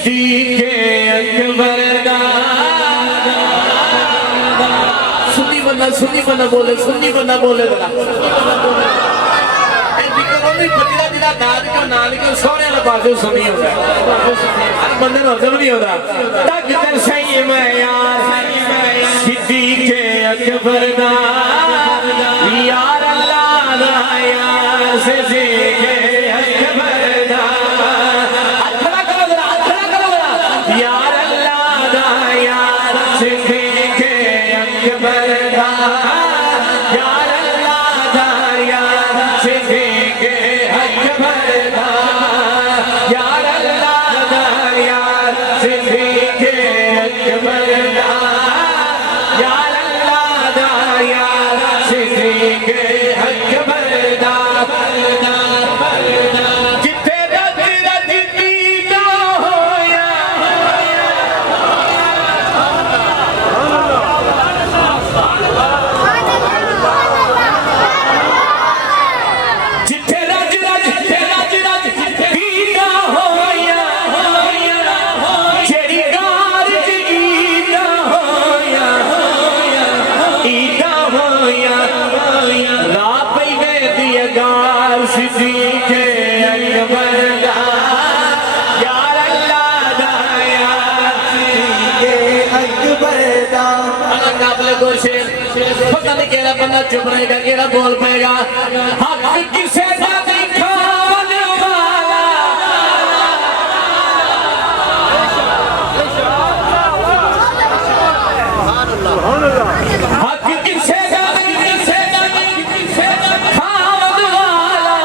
सिद्दीक़ अकबर दा सुन्नी बंदा बोले जरा बंदा जिला दाद क्यों ना क्यों सोने वाला पासे सुनी होता है हर बंदे को हजम नहीं होता तक कर सही मैं यार सिद्दीक़ अकबर दा यार अल्लाह दा यार सिद्दीक़ अकबर दा अल्लाह करो यार अल्लाह दा यार सिद्दीक़ अकबर दा यार अल्लाह दा यार सिद्दीक़ अकबर दा यार अल्लाह दा यार सिद्दीक़ अकबर दा यार अल्लाह दा यार सिद्दीक़ अकबर दा जिथे रज रज कीता होया जिथे रज रज कीता होया जेड़ी गार ईदा होया ला पई गए दिया गार सिद्दीक़ अकबर दा यार अल्लाह दा यार सिद्दीक़ अकबर दा अगर काबले को शेर पता नहीं केड़ा बंदा चुप रहेगा केड़ा बोल पाएगा हक किसे दा नहीं खाने वाला हक किसे दा नहीं खाने वाला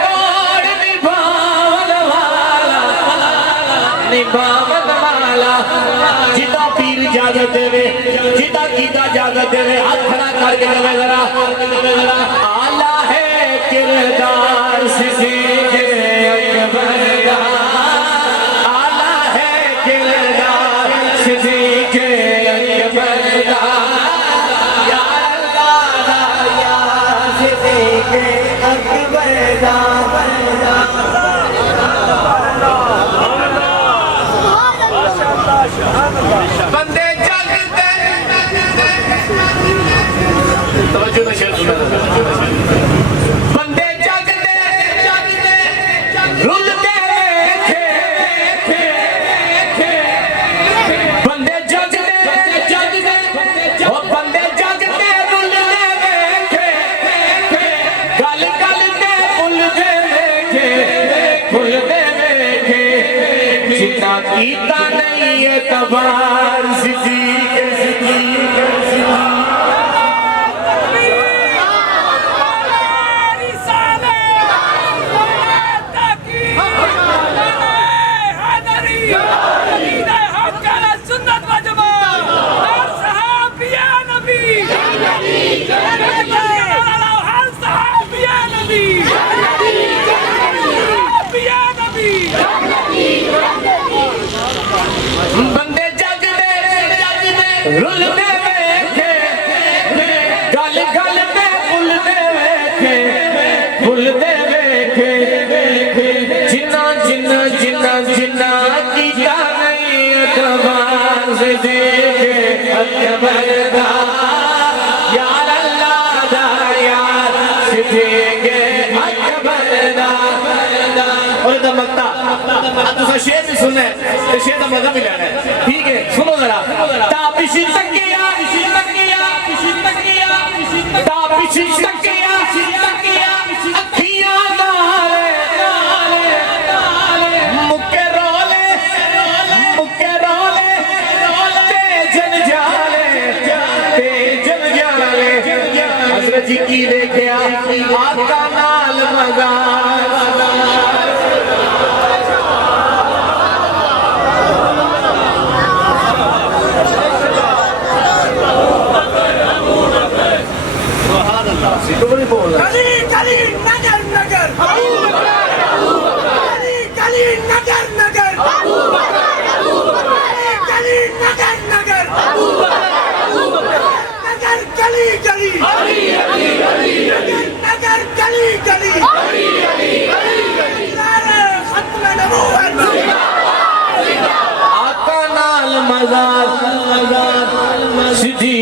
तोड़ निभावन वाला जिदा पीर इजाजत देवे जिदा कीदा इजाजत देवे हाथ खड़ा करके देवे जरा आला है किरदार सिद्दीक़ अकबर दा आला है किरदार सिद्दीक़ अकबर दा यार अल्लाह दा यार सिद्दीक़ अकबर दा बंदे जगते तवज्जो से शेर सुना बंदे जगते रुलते बंदे जगते ओ बंदे जगते रुलते गल गल ते भुलदे जितना कीता नहीं है तबार सिद्दीक़ बंदे जगदे रुलदे वेखे गल गल ते भुलदे वेखे जिन्ना कीता नहीं अकबर सिद्दीक़ अकबर दा यार अल्लाह दा यार सिद्दीक़ अकबर दा और दा मक्ता तुसा शेर भी सुनना है तो शेर का मजा भी लेना है ठीक है सुनो जरा ताबिशी तकिया अखियां नाले मुक्के रोले तेजन जाले हज़रत जी की लेके आका नाल मगा गली गली मज़ार सिद्दीक़